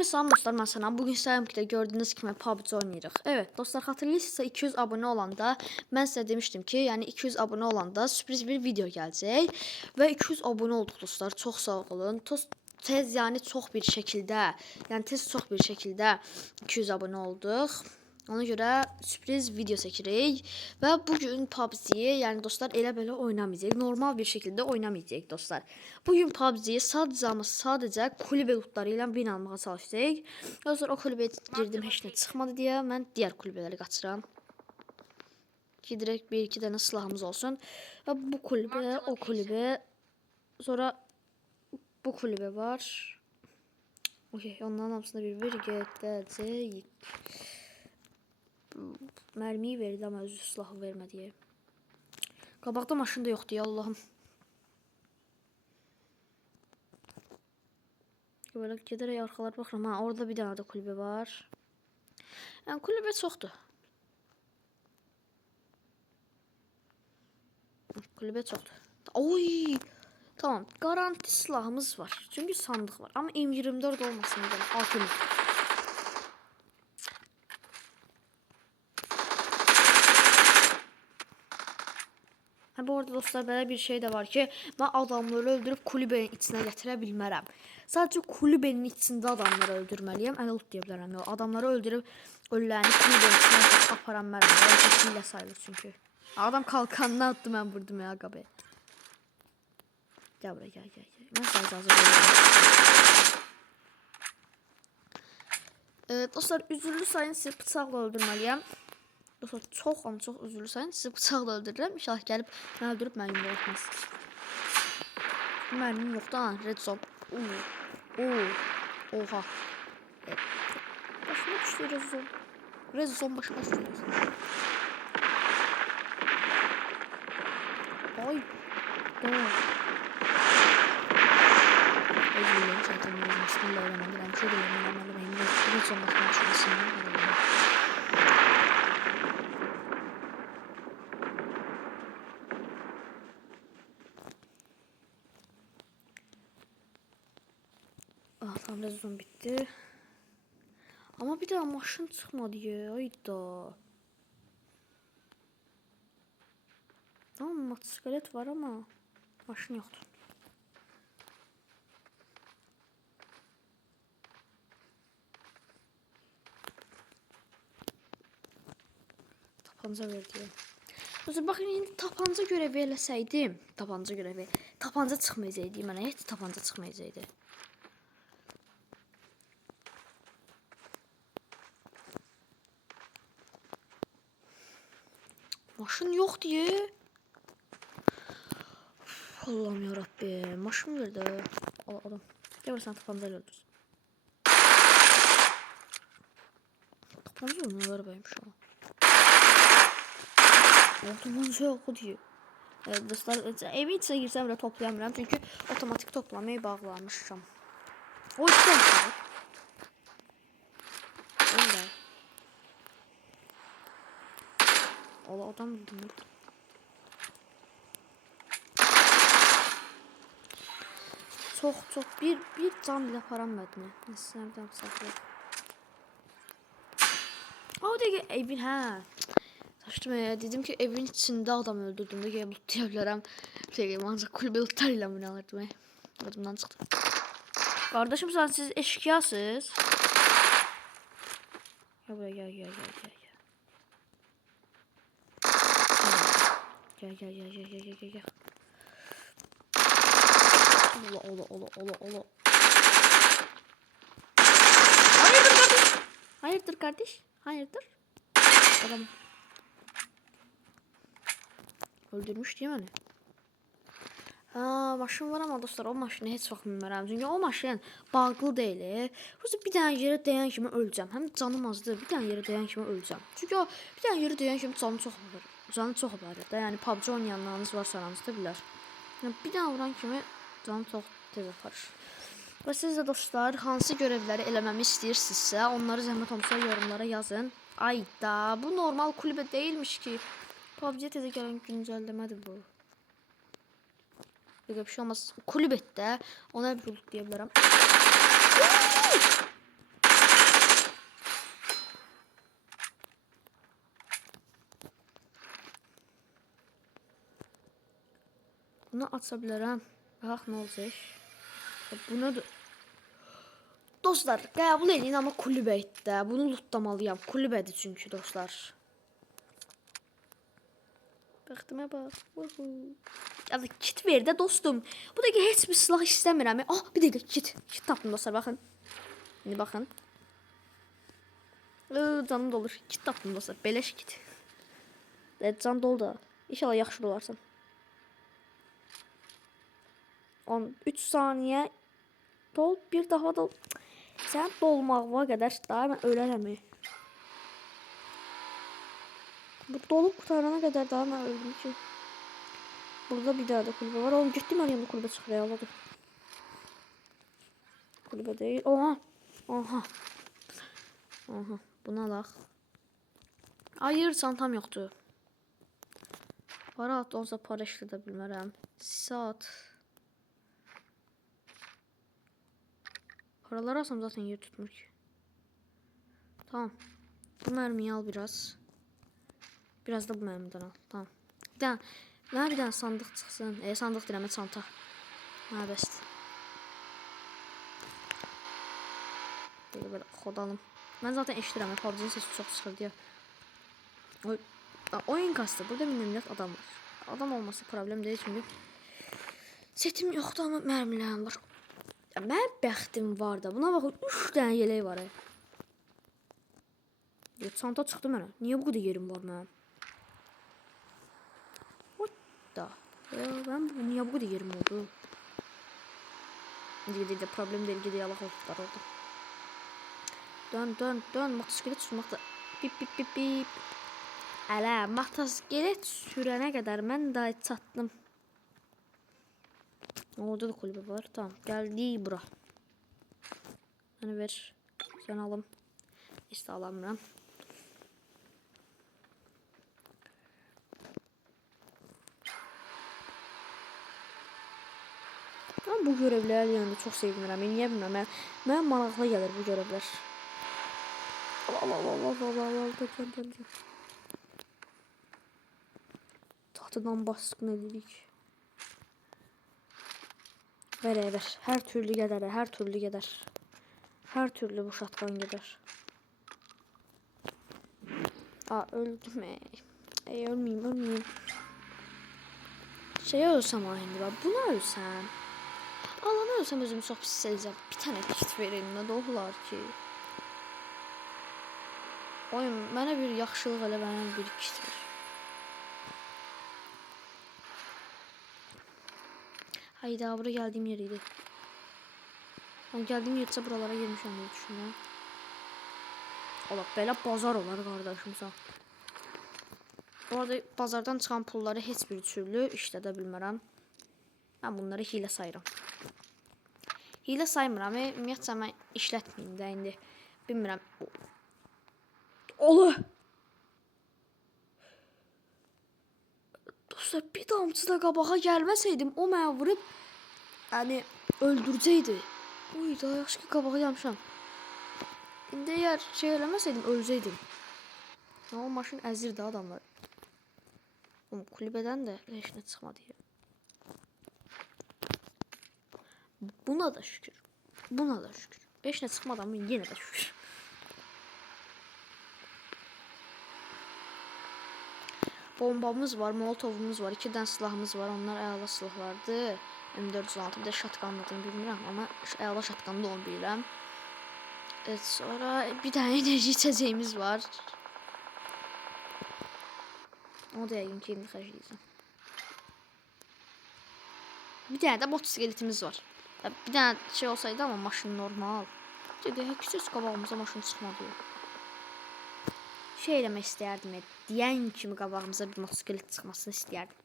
Salam dostlar, mən Sənan. Bugün sizə ki də gördüyünüz kimi PUBG oynayırıq. Evet dostlar, xatırlayırsınızsa 200 abunə olanda mən sizə demişdim ki, yəni 200 abunə olanda sürpriz bir video gələcək və 200 abunə olduq dostlar. Çox sağ olun. Tez, yəni çox bir şəkildə, çox bir şəkildə 200 abunə olduq. Ona görə sürpriz video çəkirik və bugün PUBG-yi, yəni dostlar, elə belə oynamayacağıq. Normal bir şəkildə oynamayacağıq dostlar. Bugün PUBG-yi sadəcə kulübə lootları ilə win almağa çalışacağıq. Dostlar, o kulübəyə girdim, heç nə çıxmadı deyə mən digər kulübələri qaçıram. Ki direkt bir iki dənə silahımız olsun. Və bu kulübə, o kulübə, sonra bu kulübə var. Okey, onların hamısında bir gedəcəyik. Mərmiyi verdi ama özü silahı vermədi. Qabaqda maşın da yoxdur ya Allahım. Böyle gedərək arxalara baxıram. Ha, orada bir dənə də kulübə var. Yəni kulübə çoxdur. Kulübə çoxdur. Oy! Tamam, garanti silahımız var. Çünki sandıq var. Amma M24 olmasın dedim. Altın. Bu arada dostlar, belə bir şey də var ki, mən adamları öldürüb kulübənin içinə gətirə bilmərəm. Sadəcə kulübənin içində adamları öldürməliyəm. Ələ ult deyə bilərəm. Yox, adamları öldürüb ölülərini kulübənin içinə aparam mərəm. Bu ilə sayılır çünki. Adam kalkanını attı, mən vurdum ya qabı. Gəl buraya, gəl. Mən sənə icazə verirəm. Dostlar, üzürlü sayın sizi bıçaqla öldürməliyəm. Dostlar, çox üzürlü sayın sizi bıçaqla öldürürəm. İnşallah gəlib mən öldürüb mən yumruq etməz. Mənim yoxdur ha, red zone. Oha. Başıma düşdü red zone. Red zone başıma düşdü. Ay. Özürlüyüm zaten. Bismillahirrahmanirrahim. Şöyle yemin red zone başıma düşmesin. Tam rezon bitti. Ama bir daha maşın çıkmadı ya. Ayda. Tamam, motosiklet var ama maşın yoktu. Tapanca verdi. Dostlar, bakın, indi tapanca görevi eləsəydim, tapanca çıxmayacaqdı. Mənə heç tapanca çıxmayacaqdı. Maşın yok diye. Allah'ım yarabbim. Maşın verdi. Adam. Gel sen tapancayla öldürsün. Tapanca ne var benim şu an? Tapanca yok diye. Evet dostlar, evin içine girsem bile toplayamıyorum çünkü otomatik toplamayı bağlamışım. O yüzden. Öyle. Allah, adam buldum. Çok bir can bile param verdi. Neyse, nereden saklayayım. O da evin Saçtım ya, dedim ki evin içinde adam öldürdüm de gelip lootlayabilirim. Ancak kulübe lootlarıyla mı ne alırdım? Adımdan çıktı. Kardeşim, sen siz eşkıyasınız. Gel buraya, gel. Gel. Allah. Hayırdır kardeş? Hayırdır? Adam öldürmüş değil mi? Maşın var ama dostlar, o maşını heç vaxt bilmirəm. Çünki o maşın bağlı deyil. Bir dənə yerə dəyən kimi öləcəm. Həm canım azdır, bir dənə yerə dəyən kimi öləcəm. Çünki o bir dənə yerə dəyən kimi canı çox aparır da. Yəni PUBG oynayanlarınız varsa aranızda bilər. Yəni bir dənə vuran kimi canı çox tez aparır. Və siz də dostlar, hansı görevləri eləməmi istəyirsinizsə, onları zəhmət olmasa yorumlara yazın. Ayda, bu normal kulübə deyilmiş ki. PUBG tezə gələn güncəlləmədir bu. Bir şey olmaz. Kulübətdə ona bir loot deyə bilərəm. Bunu aça bilərəm. Bax nə olacaq? Bu nədir? Dostlar, qəbul edin amma kulübə etdi. Bunu lootlamalıyam. Kulübədir çünki dostlar. Bəxtimə bax. Ya kit ver də dostum. Bu dəqiqə heç bir silah istəmirəm. Ah, bir dəqiqə kit. Kit tapdım dostlar, baxın. İndi baxın. Canım dolur. Kit tapdım dostlar. Beleş kit. Can dolu da. İnşallah yaxşı olarsan. 13 saniyə. Dol, bir daha dol. Sən dolmağa qədər daha mən ölərəm. Bu dolup kurtarana kadar daha mən öldüm ki. Burada bir daha da kulübe var. Oğlum gittim yanında kulübe çıxır ya. Kulübe değil. Oha. Oha. Oha. Bunu alaq. Hayır, çantam yoxdur. Para at olsa para işlədə bilmərəm. Saat. Paraları alsam zaten yer tutmur ki. Tamam. Bu mermiyi al biraz. Biraz da bu mermiden al. Tamam. Bir tane sandık çıxsın. Sandık deyirəm, çanta. Ha, bəsdir. Böyle xodalım. Ben zaten eşidirəm. PUBG'nin sesi çok çıxır deyə. Oyun kastı. Burada minillet adam var. Adam olması problem değil çünkü. Setim yoxdur ama mermilərim var. Mənim bəxtim var da. Buna baxın, 3 dənə yelək var. Çanta çıxdı mənə. Niyə bu qədər yerim var mənim? What the? Niyə bu qədər yerim oldu? Gidiyor problem değil, gidiyor Allah oldular orada. Dön. Motosiklet sürməkdə. Bip. Ələ, motosiklet sürənə qədər mən daha çatdım. Orada da kulübe var. Tamam, geldi bura. Hani ver. Sen alım. İşte alamıram. Ben bu görevler yanında çok sevinirəm. Niyə bilmirəm. Mən maraqlı gəlir bu görevlər. Allah. Gel. Tahtadan baskın edirik. Ver. Her türlü gedər. Her türlü bu şatkan gedər. Öldüm. Ölmeyeyim. Ölsəm indi bak. Buna ölsəm. Alana ölsəm özümü çox pis hissedəcəm. Bir tane kit verin. Nə də olar ki? Oyun mənə bir yaxşılıq elə, mənə bir kit ver. Hayda, bura geldiğim yeriydi. Ben geldiğim yerse buralara girmişim diye düşünüyorum. Ola belə bazar olar qardaşımsa. Bu arada bazardan çıxan pulları heç bir türlü işlədə bilmərəm. Ben bunları hilə sayıram. Hilə saymıram. Ümumiyyətcə mən işlətməyim də indi. Bilmirəm. Ola. Dostlar, bir damcı da qabağa gəlməsəydim o mənə vurub yəni öldürəcəkdi. Oy da yaxşı ki qabağa gəlmişəm. İndi əgər şey eləməsəydim öləcəkdim. O maşın əzirdi adamlar. Kulübədən də heç nə çıxmadı ya. Buna da şükür. 5 nə çıxmadı ama yenə də şükür. Bombamız var, molotovumuz var, 2 dənə silahımız var. Onlar əla silahlardır. M416, bir də şatqanladığını bilmirəm, amma əla şatqanlı onu bilirəm. Sonra bir dənə enerji içəcəyimiz var. O da yəqin ki, indi xərcləyəcəm. Bir dənə də motosikletimiz var. Bir dənə şey olsaydı amma maşın normal. Küçük qabağımıza maşın çıxmadı. Şey eləmək istəyərdim, deyən kimi qabağımıza bir motosiklet çıxmasını istəyərdim.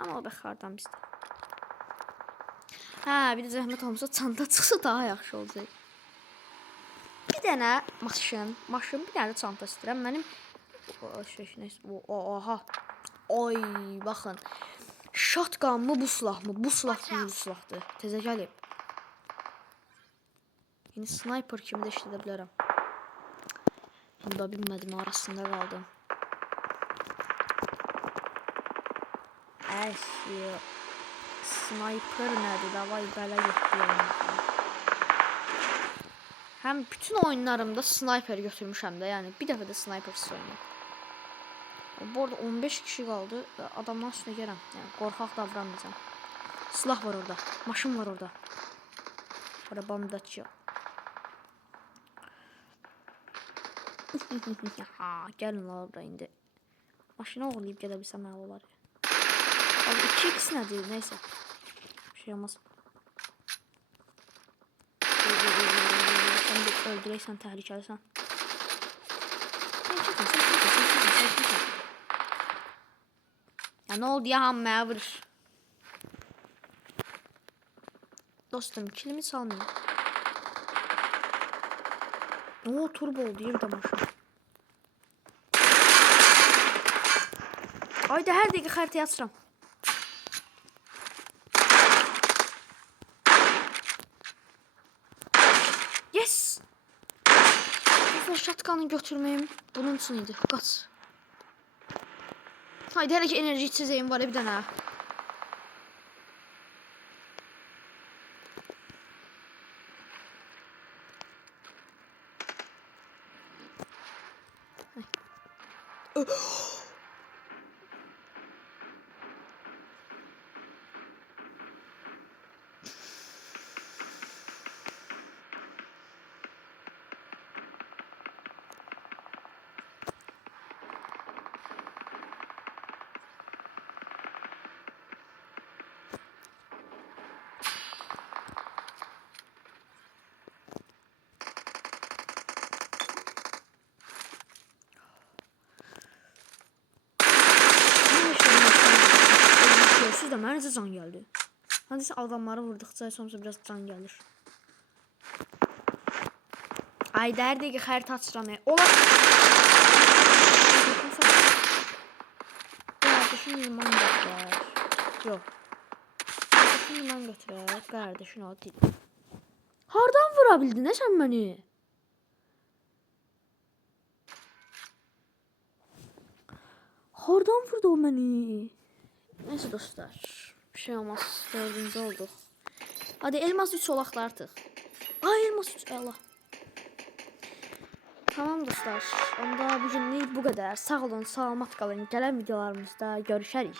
Amma o bəxardan bizdə. Bir də zəhmət olmasa çanta çıxsa daha yaxşı olacaq. Bir dənə maşın, bir dənə də çanta istəyirəm. Mənim oha. Oy, baxın. Shotgun mı, bu silah mı? Bu silah bu silahdır. Təzə gəlib. Yəni sniper kimi də işlədə bilərəm. Bunu da bilmədim, arasında qaldım. Sniper nədir? Davay belə getdi. Həm bütün oyunlarımda sniper götürmüşəm də, yəni bir dəfə də sniper oynadım. Bu arada 15 kişi qaldı. Adamdan üstünə gələm. Yəni qorxaq davranmayacağam. Silah var orada. Maşın var orada. Arabam da çiyor. Ha, gəlin la orada indi. Maşını oğurlayıb gedə bilsəm əla olar. Abi 2x nədir? Neysə. Bir şey olmaz. Sen de öldüreysen tehlikelisin. Ya ne oldu ya hammaya vurur. Dostum kilimi salmayayım. Oo turbo oldu yerdə maşın. Ayda hər dəqiqə xəritəyə açıram. Yes! Bu şatkanı götürməyim bunun üçün idi. Qaç. Haydi hələ ki enerji içəcəyim var bir dənə. Siz de mənə can geldi. Hadi adamları vurdukça sonra biraz can gelir. Ay derdi ki xəritə açıram. Ola. Kardeşim liman götürər. Yox. Kardeşim liman götürər. Kardeşin o değil. Hardan vura bildin sən məni? Hardan vurdu o məni? Neyse dostlar. Bir şey olmaz. 4. oldu. Hadi elmas 3 olaq da artıq. Ay elmas 3 Allah. Tamam dostlar. Onda bugünlük bu qədər. Sağ olun, salamat qalın. Gələn videolarımızda görüşərik.